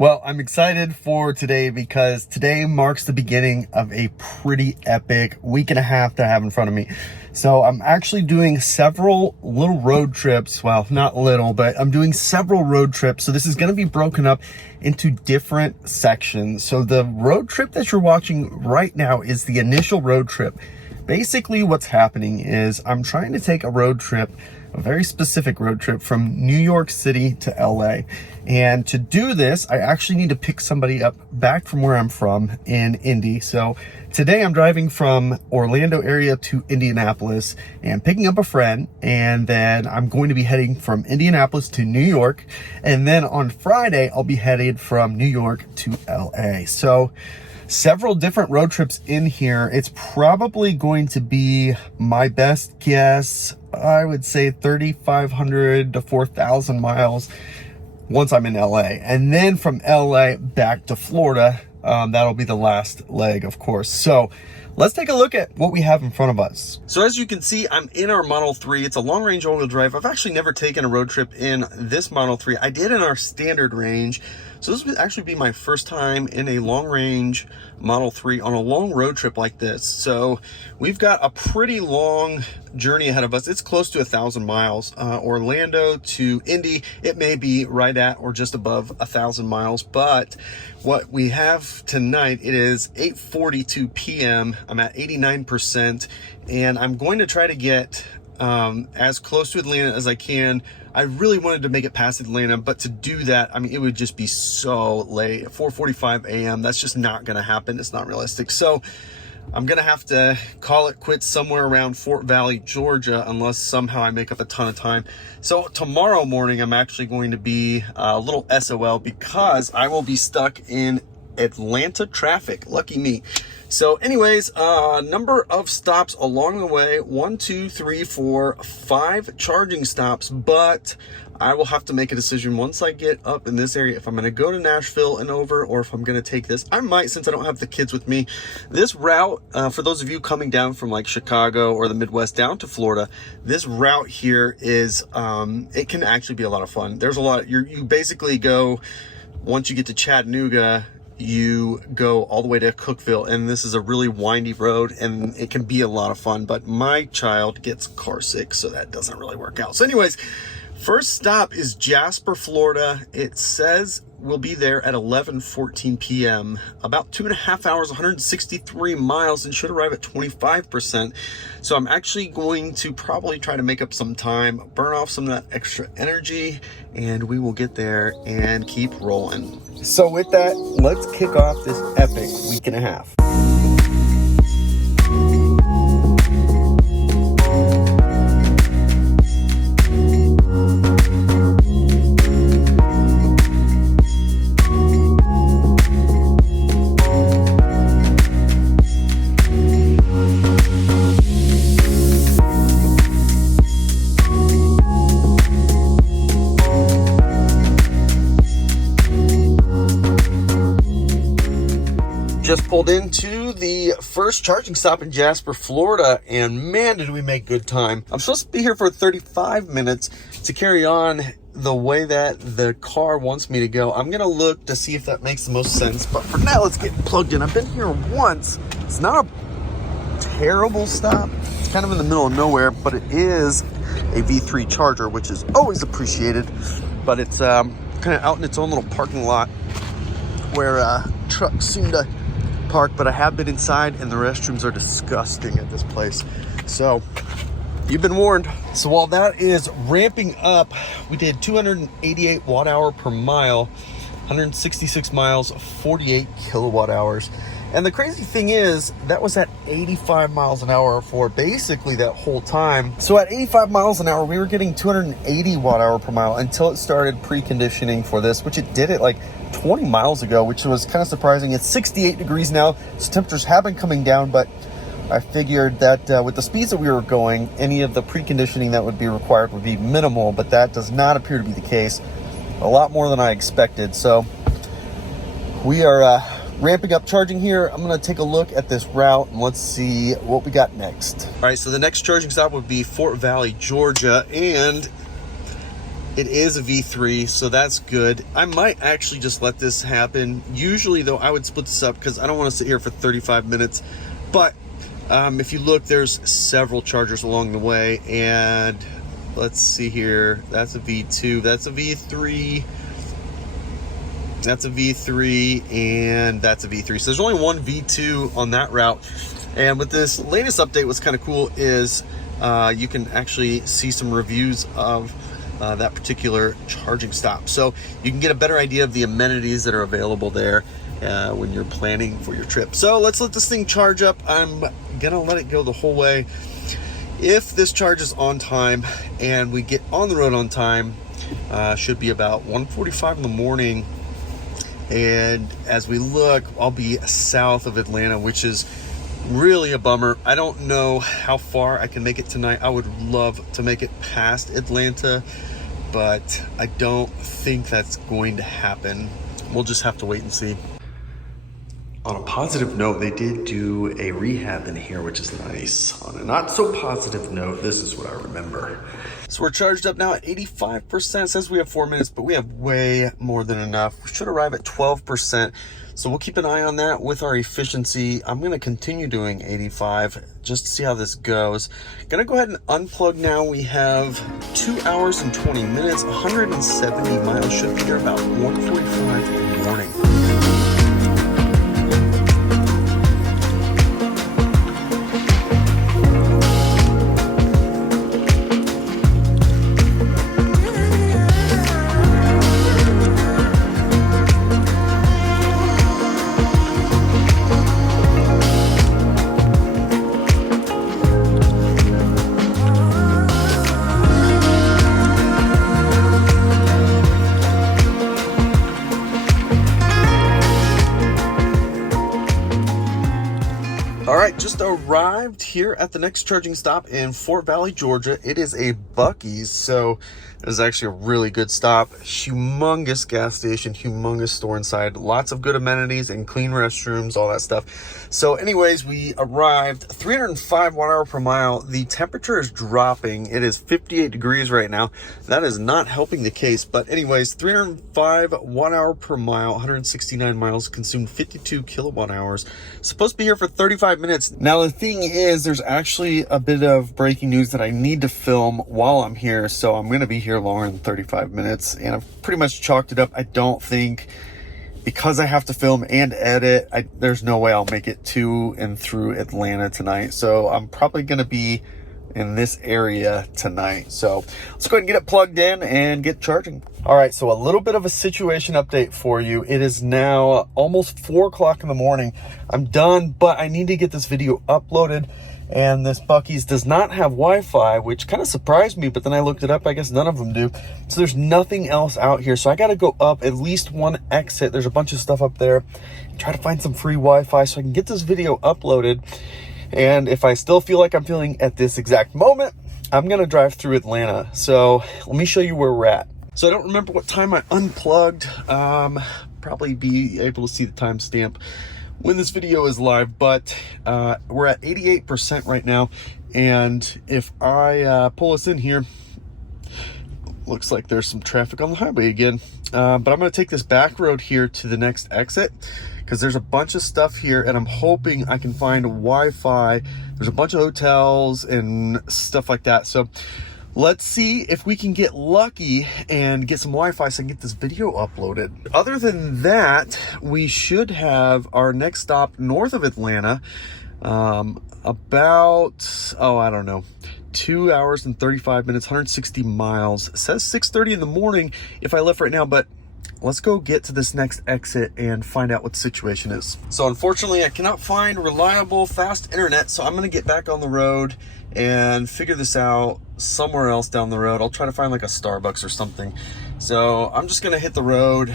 Well, I'm excited for today because today marks the beginning of a pretty epic week and a half that I have in front of me. So I'm actually doing several little road trips. Well, not little, but I'm doing several road trips. So this is going to be broken up into different sections. So the road trip that you're watching right now is the initial road trip. Basically what's happening is I'm trying to take a road trip, a very specific road trip from New York City to LA. And to do this, I actually need to pick somebody up back from where I'm from in Indy. So today I'm driving from Orlando area to Indianapolis and picking up a friend. And then I'm going to be heading from Indianapolis to New York. And then on Friday, I'll be headed from New York to LA. So several different road trips in here. It's probably going to be, my best guess, I would say 3,500 to 4,000 miles once I'm in LA. And then from LA back to Florida, that'll be the last leg, of course. So let's take a look at what we have in front of us. So as you can see, I'm in our Model 3. It's a long range all-wheel drive. I've actually never taken a road trip in this Model 3. I did in our standard range. So this would actually be my first time in a long range Model 3 on a long road trip like this. So we've got a pretty long journey ahead of us. It's close to 1,000 miles. Orlando to Indy, it may be right at or just above 1,000 miles. But what we have tonight, it is 8:42 p.m. I'm at 89%, and I'm going to try to get as close to Atlanta as I can. I really wanted to make it past Atlanta, but to do that, I mean, it would just be so late. 4:45 a.m. That's just not going to happen. It's not realistic. So I'm going to have to call it quits somewhere around Fort Valley, Georgia, unless somehow I make up a ton of time. So tomorrow morning, I'm actually going to be a little SOL because I will be stuck in Atlanta traffic. Lucky me. So anyways, number of stops along the way, 1, 2, 3, 4, 5 charging stops, but I will have to make a decision once I get up in this area if I'm going to go to Nashville and over, or if I'm going to take this. I might, since I don't have the kids with me. This route, for those of you coming down from like Chicago or the Midwest down to Florida, this route here is, it can actually be a lot of fun. There's a lot, you basically go, once you get to Chattanooga, you go all the way to Cookeville, and this is a really windy road, and it can be a lot of fun, but my child gets car sick, so that doesn't really work out. So anyways, first stop is Jasper, Florida. It says we'll be there at 11:14 p.m. About 2.5 hours, 163 miles, and should arrive at 25%. So I'm actually going to probably try to make up some time, burn off some of that extra energy, and we will get there and keep rolling. So with that, let's kick off this epic week and a half. Just pulled into the first charging stop in Jasper, Florida, and man, did we make good time. I'm supposed to be here for 35 minutes to carry on the way that the car wants me to go. I'm gonna look to see if that makes the most sense, but for now, let's get plugged in. I've been here once. It's not a terrible stop. It's kind of in the middle of nowhere, but it is a V3 charger, which is always appreciated, but it's kind of out in its own little parking lot where trucks seem to park, but I have been inside and the restrooms are disgusting at this place. So you've been warned. So while that is ramping up, we did 288 watt hour per mile, 166 miles, 48 kilowatt hours. And the crazy thing is that was at 85 miles an hour for basically that whole time. So at 85 miles an hour, we were getting 280 watt hour per mile until it started preconditioning for this, which it did it like 20 miles ago, which was kind of surprising. It's 68 degrees now. So temperatures have been coming down, but I figured that with the speeds that we were going, any of the preconditioning that would be required would be minimal, but that does not appear to be the case. A lot more than I expected. So we are ramping up charging here. I'm going to take a look at this route and let's see what we got next. All right, so the next charging stop would be Fort Valley, Georgia, and It is a V3, so that's good. I might actually just let this happen. Usually though, I would split this up because I don't want to sit here for 35 minutes. But if you look, there's several chargers along the way, and let's see here. That's a V2, that's a V3, that's a V3, and that's a V3. So there's only one V2 on that route. And with this latest update, what's kind of cool is you can actually see some reviews of that particular charging stop. So you can get a better idea of the amenities that are available there when you're planning for your trip. So let's let this thing charge up. I'm gonna let it go the whole way. If this charges on time and we get on the road on time, should be about 1:45 in the morning. And as we look, I'll be south of Atlanta, which is really a bummer. I don't know how far I can make it tonight. I would love to make it past Atlanta, but I don't think that's going to happen. We'll just have to wait and see. On a positive note, they did do a rehab in here, which is nice. On a not so positive note, this is what I remember. So we're charged up now at 85%. It says we have 4 minutes, but we have way more than enough. We should arrive at 12%. So we'll keep an eye on that with our efficiency. I'm gonna continue doing 85 just to see how this goes. Gonna go ahead and unplug now. We have 2 hours and 20 minutes, 170 miles. Should be there about 1:45 in the morning. All right, just arrived here at the next charging stop in Fort Valley, Georgia. It is a Buc-ee's, so it is actually a really good stop. Humongous gas station, humongous store inside, lots of good amenities and clean restrooms, all that stuff. So anyways, we arrived, 305 watt-hour per mile. The temperature is dropping. It is 58 degrees right now. That is not helping the case, but anyways, 305 watt-hour per mile, 169 miles, consumed 52 kilowatt hours. Supposed to be here for 35 minutes. Now the thing is, there's actually a bit of breaking news that I need to film while I'm here, so I'm going to be here longer than 35 minutes, and I've pretty much chalked it up. I don't think, because I have to film and edit, there's no way I'll make it to and through Atlanta tonight, so I'm probably going to be in this area tonight. So let's go ahead and get it plugged in and get charging. All right, so a little bit of a situation update for you. It is now almost 4 o'clock in the morning. I'm done, but I need to get this video uploaded, and this Buc-ee's does not have Wi-Fi, which kind of surprised me, but then I looked it up. I guess none of them do. So there's nothing else out here. So I got to go up at least one exit. There's a bunch of stuff up there. Try to find some free Wi-Fi so I can get this video uploaded. And if I still feel like I'm feeling at this exact moment, I'm going to drive through Atlanta. So let me show you where we're at. So I don't remember what time I unplugged. Probably be able to see the timestamp when this video is live, but we're at 88% right now. And if I pull us in here, looks like there's some traffic on the highway again. But I'm going to take this back road here to the next exit, because there's a bunch of stuff here, and I'm hoping I can find Wi-Fi. There's a bunch of hotels and stuff like that. So let's see if we can get lucky and get some Wi-Fi so I can get this video uploaded. Other than that, we should have our next stop north of Atlanta, about, I don't know, 2 hours and 35 minutes, 160 miles. It says 6:30 in the morning if I left right now, but let's go get to this next exit and find out what the situation is. So unfortunately, I cannot find reliable, fast internet, so I'm gonna get back on the road and figure this out somewhere else down the road. I'll try to find like a Starbucks or something. So I'm just gonna hit the road.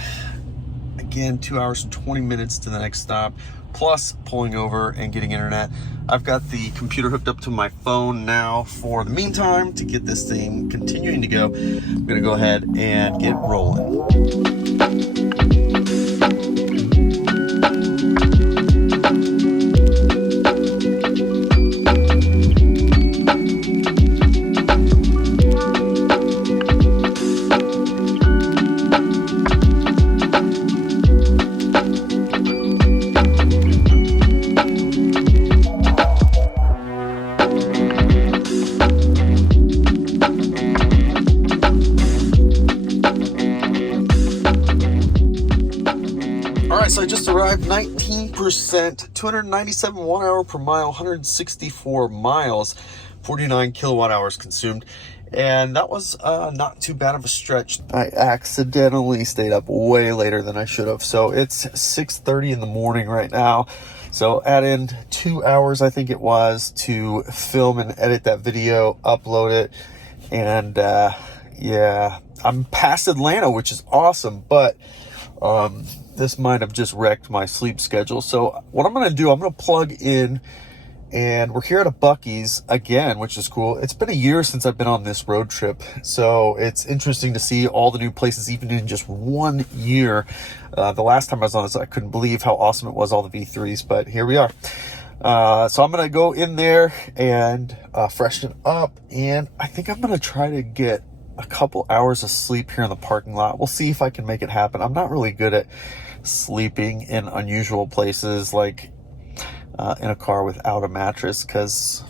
Again, 2 hours and 20 minutes to the next stop, plus pulling over and getting internet. I've got the computer hooked up to my phone now for the meantime to get this thing continuing to go. I'm gonna go ahead and get rolling. right, so I just arrived, 19%, 297 watt-hour per mile, 164 miles, 49 kilowatt hours consumed. And that was not too bad of a stretch. I accidentally stayed up way later than I should have. So it's 6:30 in the morning right now. So add in 2 hours, I think it was, to film and edit that video, upload it. And yeah, I'm past Atlanta, which is awesome. But this might have just wrecked my sleep schedule. So what I'm going to do, I'm going to plug in. And we're here at a Buc-ee's again, which is cool. It's been a year since I've been on this road trip, so it's interesting to see all the new places, even in just 1 year. The last time I was on this, I couldn't believe how awesome it was, all the V3s, but here we are. So I'm going to go in there and freshen up, and I think I'm going to try to get a couple hours of sleep here in the parking lot. We'll see if I can make it happen. I'm not really good at sleeping in unusual places, like in a car without a mattress, because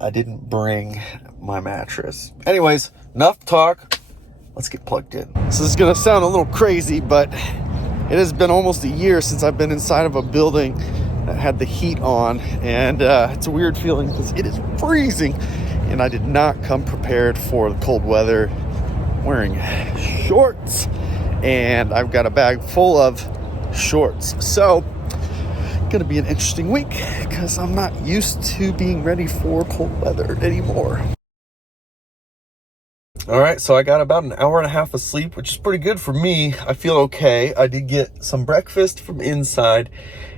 I didn't bring my mattress. Anyways, enough talk. Let's get plugged in. So this is gonna sound a little crazy, but it has been almost a year since I've been inside of a building that had the heat on, and it's a weird feeling because it is freezing, and I did not come prepared for the cold weather. I'm wearing shorts, and I've got a bag full of shorts. So gonna be an interesting week because I'm not used to being ready for cold weather anymore. All right, so I got about an hour and a half of sleep, which is pretty good for me. I feel okay. I did get some breakfast from inside,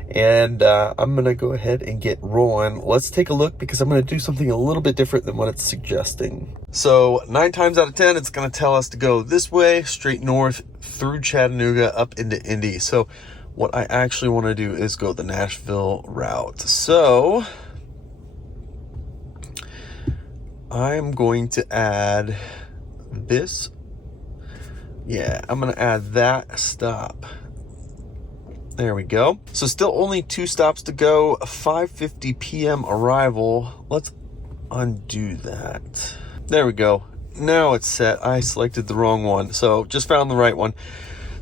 and I'm gonna go ahead and get rolling. Let's take a look, because I'm gonna do something a little bit different than what it's suggesting. So 9 times out of 10, it's gonna tell us to go this way, straight north through Chattanooga up into Indy. So what I actually want to do is go the Nashville route. So I'm going to add this. Yeah, I'm going to add that stop. There we go. So still only 2 stops to go, a 5:50 p.m. arrival. Let's undo that. There we go. Now it's set. I selected the wrong one, so just found the right one.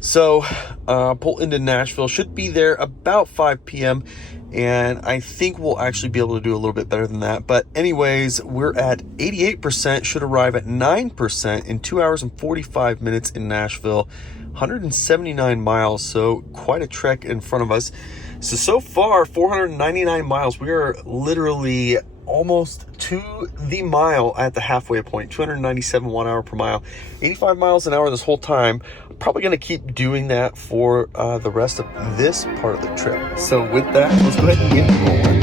So pull into Nashville, should be there about 5 p.m. and I think we'll actually be able to do a little bit better than that. But anyways, we're at 88%, should arrive at 9% in 2 hours and 45 minutes in Nashville, 179 miles, so quite a trek in front of us. So far, 499 miles. We are literally almost to the mile at the halfway point, 297 watt-hour per mile, 85 miles an hour this whole time. I'm probably going to keep doing that for the rest of this part of the trip. So with that, let's go ahead and get rolling.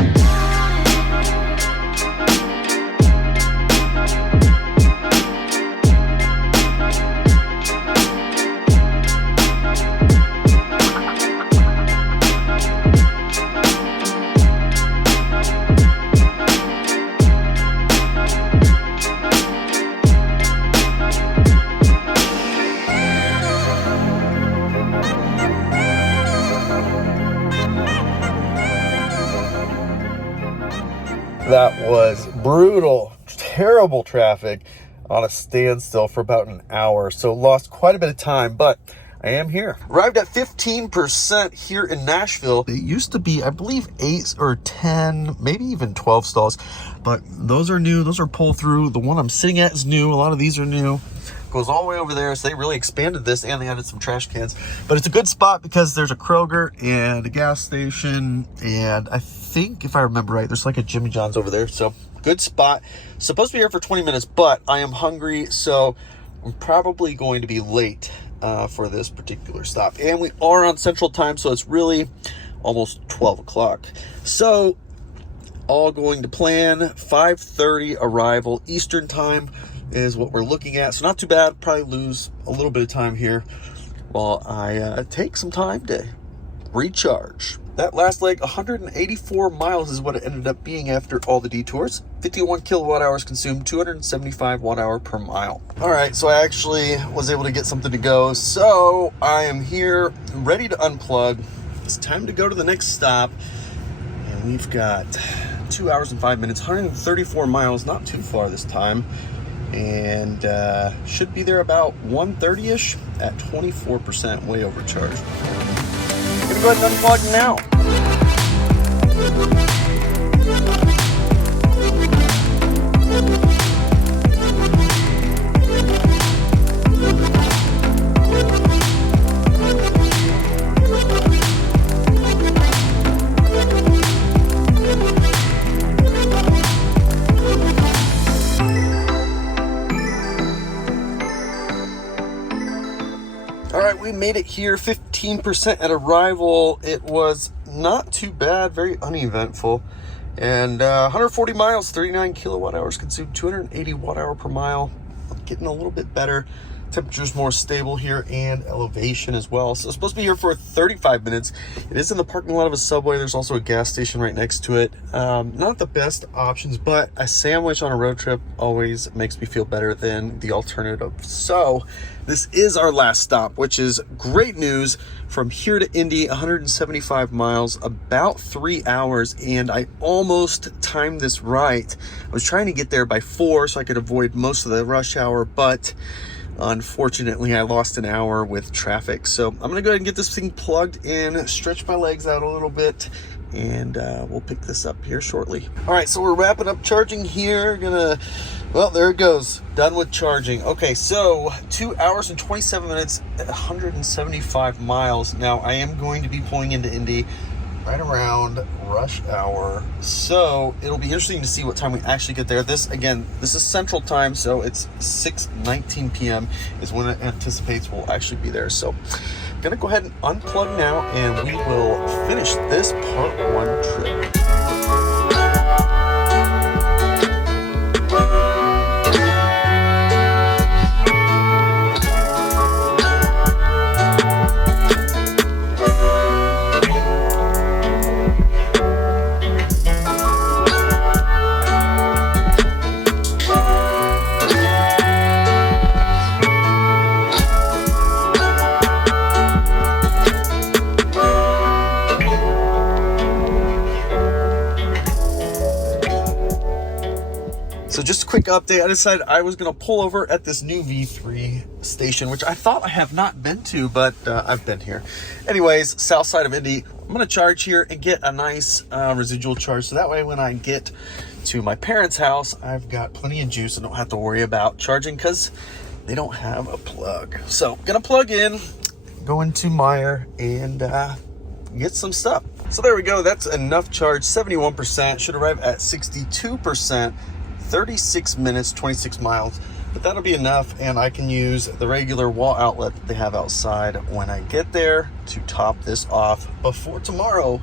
That was brutal, terrible traffic on a standstill for about an hour. So lost quite a bit of time, but I am here. Arrived at 15% here in Nashville. It used to be, I believe, 8 or 10, maybe even 12 stalls, but those are new. Those are pull through. The one I'm sitting at is new. A lot of these are new. Goes all the way over there, so they really expanded this, and they added some trash cans. But it's a good spot because there's a Kroger and a gas station, and I think, if I remember right, there's like a Jimmy John's over there. So good spot. Supposed to be here for 20 minutes, but I am hungry, so I'm probably going to be late for this particular stop. And we are on Central Time, so it's really almost 12 o'clock. So all going to plan. 5:30 arrival Eastern Time is what we're looking at. So not too bad. Probably lose a little bit of time here while I take some time to recharge. That last leg, 184 miles is what it ended up being after all the detours. 51 kilowatt hours consumed, 275 watt-hour per mile. All right, so I actually was able to get something to go. So I am here, ready to unplug. It's time to go to the next stop. And we've got 2 hours and 5 minutes, 134 miles, not too far this time. And should be there about 1:30ish at 24%, way overcharged. Gonna go ahead and unplug now. All right, we made it here, 15% at arrival. It was not too bad, very uneventful. And 140 miles, 39 kilowatt hours consumed, 280 watt hour per mile. Getting a little bit better. Temperature's more stable here and elevation as well. So it's supposed to be here for 35 minutes. It is in the parking lot of a Subway. There's also a gas station right next to it. Not the best options, but a sandwich on a road trip always makes me feel better than the alternative. So this is our last stop, which is great news. From here to Indy, 175 miles, about 3 hours, and I almost timed this right. I was trying to get there by 4 so I could avoid most of the rush hour, but unfortunately, I lost an hour with traffic. So I'm gonna go ahead and get this thing plugged in, stretch my legs out a little bit, and we'll pick this up here shortly. All right, so we're wrapping up charging here. Well, there it goes. Done with charging. Okay, so 2 hours and 27 minutes at 175 miles. Now, I am going to be pulling into Indy right around rush hour, so it'll be interesting to see what time we actually get there. This is Central Time, so it's 6:19 p.m. is when it anticipates we'll actually be there. So I'm gonna go ahead and unplug now, and we will finish this part 1 trip. So just a quick update, I decided I was going to pull over at this new V3 station, which I thought I have not been to, but I've been here. Anyways, south side of Indy, I'm going to charge here and get a nice residual charge. So that way when I get to my parents' house, I've got plenty of juice and don't have to worry about charging because they don't have a plug. So going to plug in, go into Meijer, and get some stuff. So there we go. That's enough charge, 71%. Should arrive at 62%. 36 minutes, 26 miles, but that'll be enough, and I can use the regular wall outlet that they have outside when I get there to top this off before tomorrow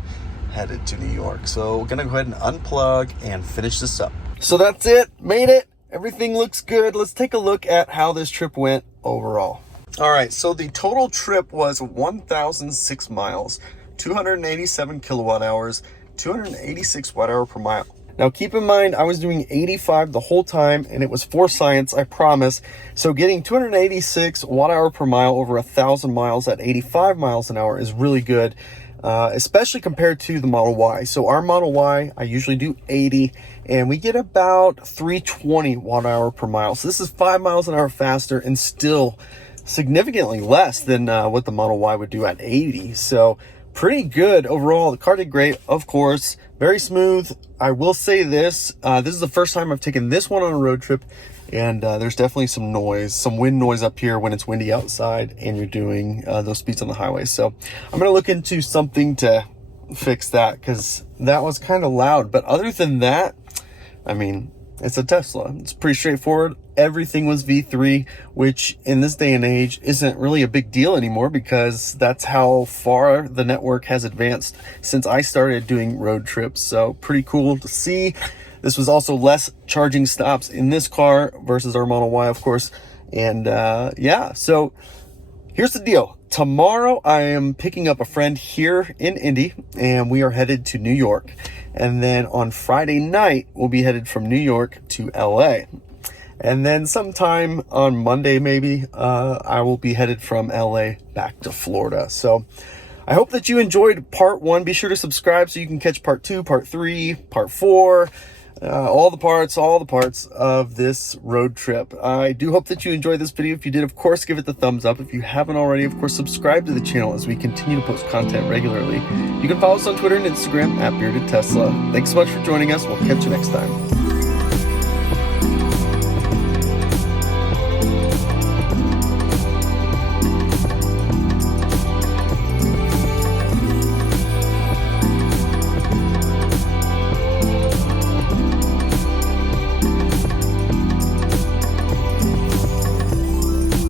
headed to New York. So we're gonna go ahead and unplug and finish this up. So that's it, made it. Everything looks good. Let's take a look at how this trip went overall. All right, so the total trip was 1,006 miles, 287 kilowatt hours, 286 watt hour per mile. Now, keep in mind, I was doing 85 the whole time, and it was for science, I promise. So getting 286 watt hour per mile over 1,000 miles at 85 miles an hour is really good, especially compared to the Model Y. So our Model Y, I usually do 80, and we get about 320 watt hour per mile. So this is 5 miles an hour faster and still significantly less than what the Model Y would do at 80. So pretty good overall. The car did great, of course. Very smooth. I will say this, this is the first time I've taken this one on a road trip, and there's definitely some noise, some wind noise up here when it's windy outside and you're doing those speeds on the highway. So I'm going to look into something to fix that, because that was kind of loud. But other than that, I mean, it's a Tesla. It's pretty straightforward. Everything was V3, which in this day and age isn't really a big deal anymore, because that's how far the network has advanced since I started doing road trips. So pretty cool to see. This was also less charging stops in this car versus our Model Y, of course. And yeah, so here's the deal. Tomorrow I am picking up a friend here in Indy, and we are headed to New York. And then on Friday night, we'll be headed from New York to LA. And then sometime on Monday, maybe, I will be headed from LA back to Florida. So I hope that you enjoyed part 1. Be sure to subscribe so you can catch part 2, part 3, part 4. all the parts of this road trip. I do hope that you enjoyed this video. If you did, of course, give it the thumbs up. If you haven't already, of course, subscribe to the channel as we continue to post content regularly. You can follow us on Twitter and Instagram at Bearded Tesla. Thanks so much for joining us. We'll catch you next time.